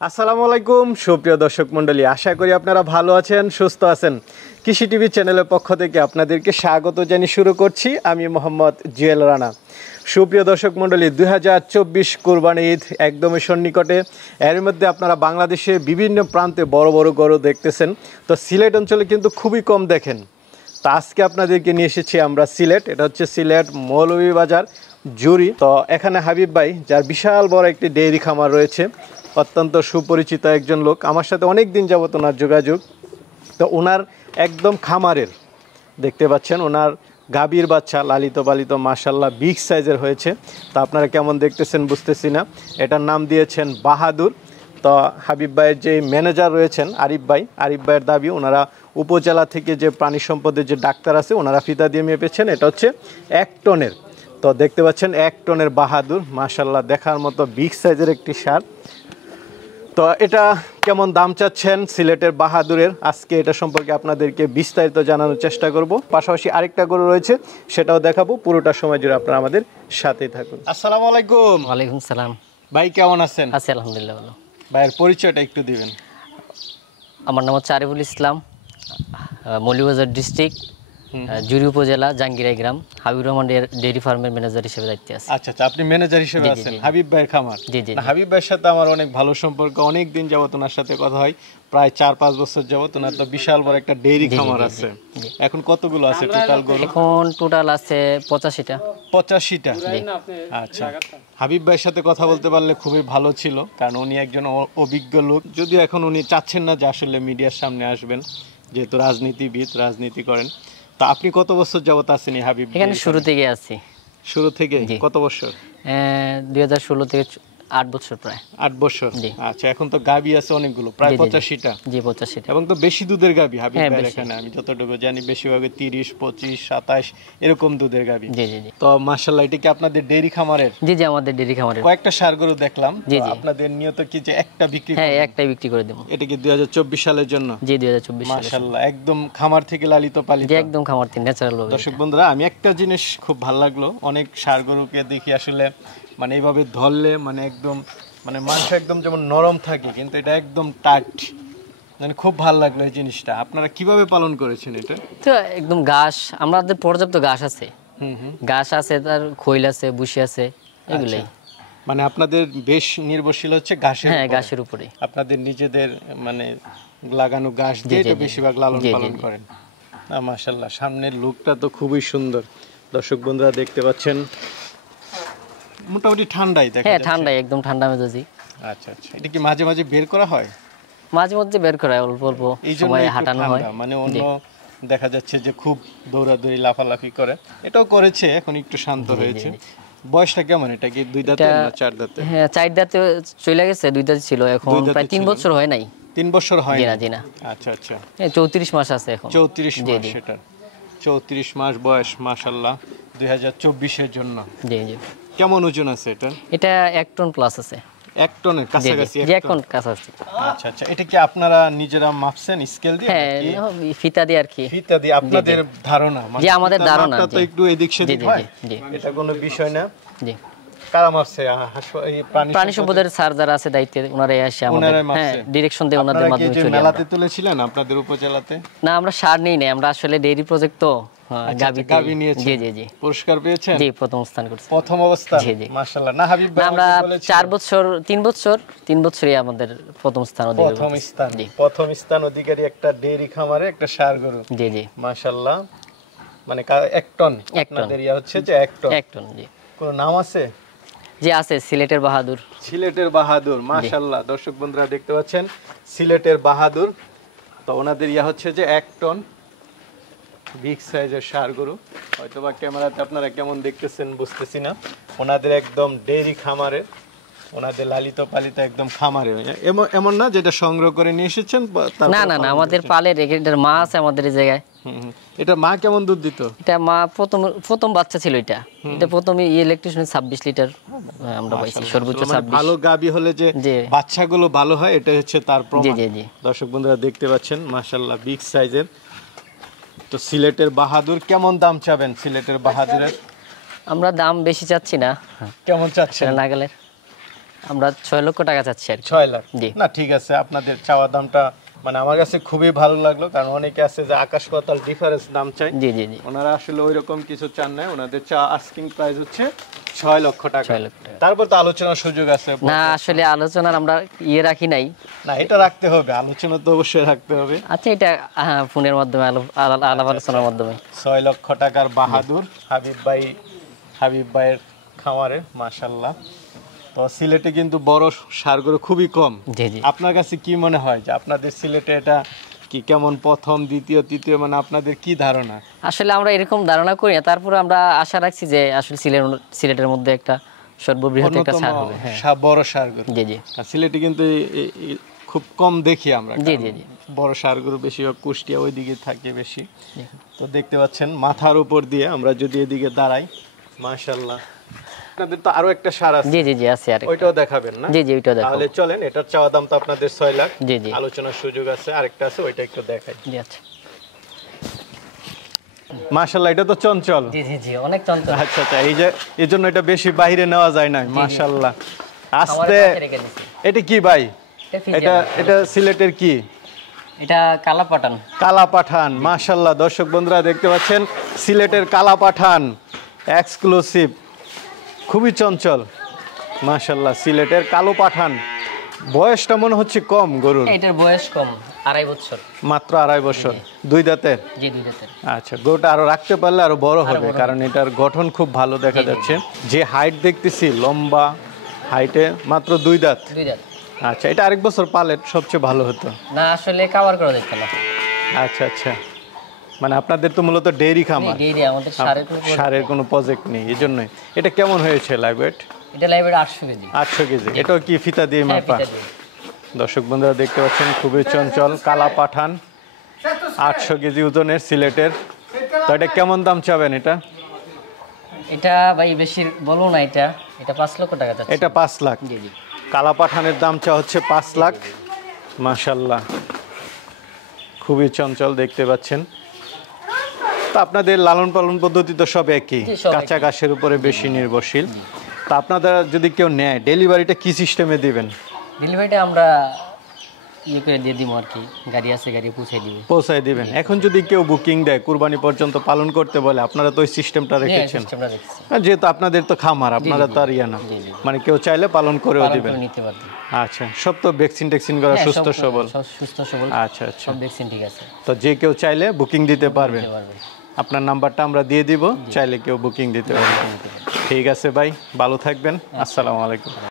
আসসালামু আলাইকুম সুপ্রিয় দর্শক মণ্ডলী, আশা করি আপনারা ভালো আছেন, সুস্থ আছেন। কৃষি টিভি চ্যানেলের পক্ষ থেকে আপনাদেরকে স্বাগত জানিয়ে শুরু করছি আমি মোহাম্মদ জুয়েল রানা। সুপ্রিয় দর্শক মণ্ডলী, 2024 কুরবানি ঈদ একদমই সন্নিকটে। এর মধ্যে আপনারা বাংলাদেশের বিভিন্ন প্রান্তে বড় বড় গরু দেখতেছেন, তো সিলেট অঞ্চলে কিন্তু খুবই কম দেখেন। তো আজকে আপনাদেরকে নিয়ে এসেছি আমরা সিলেট, এটা হচ্ছে সিলেট মৌলভীবাজার জুরি। তো এখানে হাবিব ভাই, যার বিশাল বড় একটি ডেইরি খামার রয়েছে, অত্যন্ত সুপরিচিত একজন লোক, আমার সাথে অনেক দিন যাবত ওনার যোগাযোগ। তো ওনার একদম খামারের দেখতে পাচ্ছেন, ওনার গাভীর বাচ্চা লালিত পালিত মাশাল্লাহ বিগ সাইজের হয়েছে। তো আপনারা কেমন দেখতেছেন বুঝতেছি না। এটার নাম দিয়েছেন বাহাদুর। তো হাবিব ভাইয়ের যে ম্যানেজার রয়েছেন আরিফ ভাইয়ের দাবি ওনারা উপজেলা থেকে যে প্রাণী সম্পদের যে ডাক্তার আছে ওনারা ফিতা দিয়ে মেপেছেন, এটা হচ্ছে 1 টনের। তো দেখতে পাচ্ছেন 1 টনের বাহাদুর, মাশাল্লাহ দেখার মতো বিগ সাইজের একটি ষাঁড়। তো এটা কেমন দাম চাচ্ছেন সিলেটের বাহাদুরের, আজকে এটা সম্পর্কে আপনাদেরকে বিস্তারিত জানানোর চেষ্টা করব। পাশাপাশি আরেকটা গরু রয়েছে, সেটাও দেখাবো। পুরোটা সময় জুড়ে আপনারা আমাদের সাথেই থাকুন। আসসালামু আলাইকুম। ওয়ালাইকুম সালাম। ভাই কেমন আছেন? আছি আলহামদুলিল্লাহ ভালো। ভাইয়ের পরিচয়টা একটু দিবেন। আমার নাম হচ্ছে আরিফুল ইসলাম, মৌলভীবাজার ডিস্ট্রিক্ট, জুরি উপজেলা, জাঙ্গিরাই গ্রাম, হাবিব রহমান ডেইরি ফার্মের ম্যানেজার হিসেবে দায়িত্বে আছি। আচ্ছা, আপনি ম্যানেজার হিসেবে আছেন হাবিব ভাইয়ের খামার? জি জি। হাবিব ভাইয়ের সাথে আমার অনেক ভালো সম্পর্ক, অনেক দিন যাবত ওনার সাথে কথা হয়, প্রায় 4-5 বছর যাবত। ওনার তো বিশাল বড় একটা ডেইরি খামার আছে। এখন কতগুলো আছে টোটাল গরু? এখন টোটাল আছে 85টা। 85টা? আচ্ছা, হাবিব ভাইয়ের সাথে কথা বলতে পারলে খুবই ভালো ছিল, কারণ উনি একজন অভিজ্ঞ লোক। যদিও এখন উনি চাচ্ছেন না যে আসলে মিডিয়ার সামনে আসবেন, যেহেতু রাজনীতিবিদ, রাজনীতি করেন। তা আপনি কত বছর যাবত আছেন হাবিব? এখানে শুরু থেকে আছি। শুরু থেকে? কত বছর? 2016 থেকে 8 বছর প্রায়। 8 বছর। আচ্ছা, এখন তো গাভী আছে অনেকগুলো, প্রায় 85টা। জি 85টা। এবং তো বেশি দুধের গাভী হাবিব ভাইয়ের এখানে, আমি যতটুকু জানি বেশিরভাগ 30, 25, 27 এরকম দুধের গাভী। জি জি জি। তো মাশাআল্লাহ, এটা কি আপনাদের ডেইরি খামারের? জি জি, আমাদের ডেইরি খামারের। কয়েকটা ষাঁড় গরু দেখলাম। জি জি। আপনাদের নিয়ত কি যে একটা বিক্রি? হ্যাঁ, একটাই বিক্রি করে দেব। এটা কি 2024 সালের জন্য? জি 2024 সালে। মাশাআল্লাহ, একদম খামার থেকে লালিত পালিত। জি একদম খামার থেকে ন্যাচারাল ভাবে। দর্শক বন্ধুরা, আমি একটা জিনিস খুব ভালো লাগলো, অনেক ষাঁড় গরুকে দেখি আসলে মানে এইভাবে ধরলে মানে একদম মানে মাংস একদম যেমন নরম থাকে, কিন্তু এটা একদম টাইট, মানে খুব ভালো লাগলো এই জিনিসটা। আপনারা কিভাবে পালন করেছেন এটা? তো একদম ঘাস, আমাদের পর্যাপ্ত ঘাস আছে। ঘাস আছে, তার খৈল আছে, ভুসি আছে, এগুলাই। মানে আপনাদের বেশ নির্ভরশীল হচ্ছে ঘাসের? হ্যাঁ, ঘাসের উপরে। আপনাদের নিজেদের মানে লাগানো ঘাস দিয়ে এটা বেশিরভাগ লালন পালন করেন। মাশাআল্লাহ, সামনের লুকটা তো খুবই সুন্দর। দর্শক বন্ধুরা দেখতে পাচ্ছেন মোটামুটি ঠান্ডাই দেখা যাচ্ছে। হ্যাঁ ঠান্ডাই, একদম ঠান্ডা মেজাজি। আচ্ছা আচ্ছা, এটা কি মাঝে মাঝে বের করা হয়? মাঝে মধ্যে বের করা হয়, অল্প অল্প সময় হাঁটানো হয়। মানে অন্য দেখা যাচ্ছে যে খুব দৌড়াদৌড়ি লাফালাফি করে, এটাও করেছে, এখন একটু শান্ত হয়েছে। বয়সটা কেমন? এটা কি 2 দাঁতে না 4 দাঁতে? হ্যাঁ 4 দাঁতে চলে গেছে, 2 দাঁতে ছিল, এখন প্রায় 3 বছর হয় নাই। 3 বছর হয় না? জি না। আচ্ছা আচ্ছা, 34 মাস আছে এখন। 34 মাস, সেটা 34 মাস বয়স। মাশাআল্লাহ, 2024 এর জন্য। জি জি। কেমন ওজন আছে এটা? এটা 1 টন প্লাস আছে। 1 টনের কাছাকাছি? 1 টন কাছাকাছি। আচ্ছা আচ্ছা, এটা কি আপনারা নিজেরা মাপছেন স্কেল দিয়ে? হ্যাঁ, ফিতা দিয়ে আর কি। ফিতা দিয়ে? আপনাদের ধারণা? জি আমাদের ধারণা। তো একটু এদিক সেদিক হয়, এটা কোনো বিষয় না। জি। কারা মাপছে? এই প্রাণী সম্পদের স্যার যারা আছে দায়িত্বে, ওনারাই আসে আমাদের, হ্যাঁ ডিরেকশন দেয়, ওনাদের মাধ্যমে চলে। আপনারা মেলাতে তুলেছিলেন আপনাদের উপজেলাতে? না, আমরা সার নেই না, আমরা আসলে ডেইরি প্রজেক্ট তো গাবি নিয়েছেন। জি জি জি। পুরস্কার পেয়েছেন? জি, প্রথম স্থান করছি। প্রথম অবস্থান? জি জি। মাশাআল্লাহ। না হাবিব ভাই, আমরা 3 বছরই আমাদের প্রথম স্থান অধিকারী। প্রথম স্থান অধিকারী একটা ডেইরি খামারে একটা ষাঁড় গরু। জি জি। মাশাআল্লাহ, মানে 1 টন আপনাদের হচ্ছে যে 1 টন। 1 টন, জি। কোন নাম আছে? জি আছে, সিলেটের বাহাদুর। সিলেটের বাহাদুর, মাশাআল্লাহ। দর্শক বন্ধুরা দেখতে পাচ্ছেন সিলেটের বাহাদুর। তো ওনাদের হচ্ছে যে 1 টন বিগ সাইজের ষাঁড় গরু। হয়তোবা ক্যামেরাতে আপনারা কেমন দেখতেছেন বুঝতেছি না। ওনাদের একদম ডেইরি খামারে, ওনাদের লালিত পালিত একদম খামারে। এমন না যেটা সংগ্রহ করে নিয়ে এসেছেন? না না না, আমাদের পালের এটার মা আছে আমাদের এই জায়গায়। এটা মা কেমন দুধ দিত? এটা মা প্রথম বাচ্চা ছিল এটা প্রথমে ইলেকট্রিশিয়ান 26 লিটার আমরা পাইছি, সর্বোচ্চ 26। ভালো গাবি হলে যে বাচ্চাগুলো ভালো হয়, এটা হচ্ছে তার প্রমাণ। জি জি জি। দর্শক বন্ধুরা দেখতে পাচ্ছেন মাশাআল্লাহ বিগ সাইজের। তো সিলেটের বাহাদুর কেমন দাম চাবেন? সিলেটের বাহাদুরের আমরা দাম বেশি চাচ্ছি না। কেমন চাচ্ছেন? নাগালের আমরা 6 লক্ষ টাকা চাচ্ছি আর কি। 6 লাখ জি। না ঠিক আছে, আপনাদের চাওয়া দামটা মানে আমার কাছে খুবই ভালো লাগলো, কারণ অনেকে আছে যে আকাশ পাতাল ডিফারেন্স দাম চাই। জি জি জি ওনারা আসলে ওইরকম কিছু চান না, ওনাদের চা আস্কিং প্রাইস হচ্ছে 6 লক্ষ টাকা। 6 লক্ষ টাকা। তারপর তো আলোচনার সুযোগ আছে। না আসলে আলোচনার আমরা রাখি নাই। না এটা রাখতে হবে, আলোচনা তো অবশ্যই রাখতে হবে। আচ্ছা এটা ফোনের মাধ্যমে আলাপ আলোচনার মাধ্যমে। 6 লক্ষ টাকার বাহাদুর হাবিব ভাইয়ের খামারে মাশাআল্লাহ। তো সিলেটে কিন্তু বড় ষাঁড় গরু খুবই কম। জি জি আপনার কাছে কি মনে হয় যে আপনাদের সিলেটে এটা কি কেমন প্রথম দ্বিতীয় তৃতীয়, মানে আপনাদের কি ধারণা? আসলে আমরা এরকম ধারণা করি না, তারপরে আমরা আশা রাখছি যে আসলে সিলেটের মধ্যে একটা সর্ববৃহৎ একটা অন্যতম ছাড় হবে। হ্যাঁ বড় ষাঁড় গরু। জি জি আর সিলেটে কিন্তু খুব কম দেখি আমরা। জি কারণ জি জি বড় ষাঁড় গরু বেশিরভাগ কুষ্টিয়া ওইদিকে থাকে বেশি। তো দেখতে পাচ্ছেন মাথার উপর দিয়ে আমরা যদি এদিকে দাঁড়াই, মাশাআল্লাহ। আপনাদের তো আরো একটা ষাঁড় আছে, জি জি জি আছে আর ওইটাও দেখাবেন না? জি জি ওইটাও দেখো। তাহলে চলেন, এটার চাওয়া দাম তো আপনাদের 6 লাখ। জি জি আলোচনার সুযোগ আছে, আরেকটা আছে ওইটা একটু দেখাই। জি আচ্ছা মাশাআল্লাহ, এটা তো চঞ্চল। জি জি জি অনেক চঞ্চল। আচ্ছা আচ্ছা, এই জন্য এটা বেশি বাইরে নেওয়া যায় না। মাশাআল্লাহ, আস্তে। খামারের পাশে রেখে দিছি। এটা কি ভাই? এটা ফিজিয়ান। এটা সিলেটের কি? এটা কালা পাঠান। কালা পাঠান। মাশাআল্লাহ, দর্শক বন্ধুরা দেখতে পাচ্ছেন সিলেটের কালা পাঠান এক্সক্লুসিভ, খুবই চঞ্চল। মাশাআল্লাহ, সিলেটের কালো পাঠান। বয়সটা মনে হচ্ছে কম গরুর, এটার বয়স কম, 2.5 বছর। মাত্র 2.5 বছর, 2 দাঁতের। জি 2 দাঁতের। আচ্ছা, গরুটা আরো রাখতে পারলে আরো বড় হবে, কারণ এটার গঠন খুব ভালো দেখা যাচ্ছে। যে হাইট দেখতেছি লম্বা হাইটে, মাত্র 2 দাঁত। 2 দাঁত। আচ্ছা, এটা আরেক বছর পালে সবচেয়ে ভালো হতো। না আসলে কভার করা যাচ্ছে না। আচ্ছা আচ্ছা, মানে আপনাদের তো মূলত ডেইরি খামার, ডেইরি আমাদের সারের কোনো প্রজেক্ট নেই, এই জন্যই। এটা কেমন হয়েছে লাইভ ওয়েট? এটা লাইভ 800 কেজি। 800 কেজি। এটাও কি ফিতা দিয়ে হ্যাঁ, মাপা? ফিতা দিয়ে। দর্শক বন্ধুরা দেখতে পাচ্ছেন খুবই চঞ্চল কালা পাঠান, 800 কেজি ওজনের, সিলেটের। তো এটা কেমন দাম চাবেন এটা? এটা ভাই বেশি বলবো না, এটা 5 লক্ষ টাকা যাচ্ছে। এটা 5 লাখ। জি জি কালা পাঠানের দাম চা হচ্ছে 5 লাখ। মাশাআল্লাহ, খুবই চঞ্চল দেখতে পাচ্ছেন। তো আপনাদের লালন পালন পদ্ধতি তো সব একই, জি, সব কাঁচা ঘাসের উপরে বেশি নির্ভরশীল। তা আপনারা যদি কেউ নেয়, ডেলিভারিটা কি সিস্টেমে দিবেন? ডেলিভারিটা আমরা করে দিয়ে দিব আর কি, গাড়ি আছে, গাড়ি পৌঁছায় দিবেন। এখন যদি কেউ বুকিং দেয় কুরবানি পর্যন্ত পালন করতে বলে, আপনারা তো ওই সিস্টেমটা রেখেছেন? সিস্টেমটা রেখেছি। যেহেতু আপনাদের তো খামার, আপনারা তো আর ইয়া না, মানে কেউ চাইলে পালন করেও দিবেন। নিতে পারবে। আচ্ছা, সব তো ভ্যাকসিন ট্যাক্সিন করা, সুস্থ সবল? সুস্থ সবল। আচ্ছা আচ্ছা, সব ভ্যাকসিন ঠিক আছে। তো যে কেউ চাইলে বুকিং দিতে পারবে। নিতে পারবে। আপনার নাম্বারটা আমরা দিয়ে দিব, চাইলে কেউ বুকিং দিতে পারবে। ঠিক আছে ভাই, ভালো থাকবেন। আসসালামু আলাইকুম।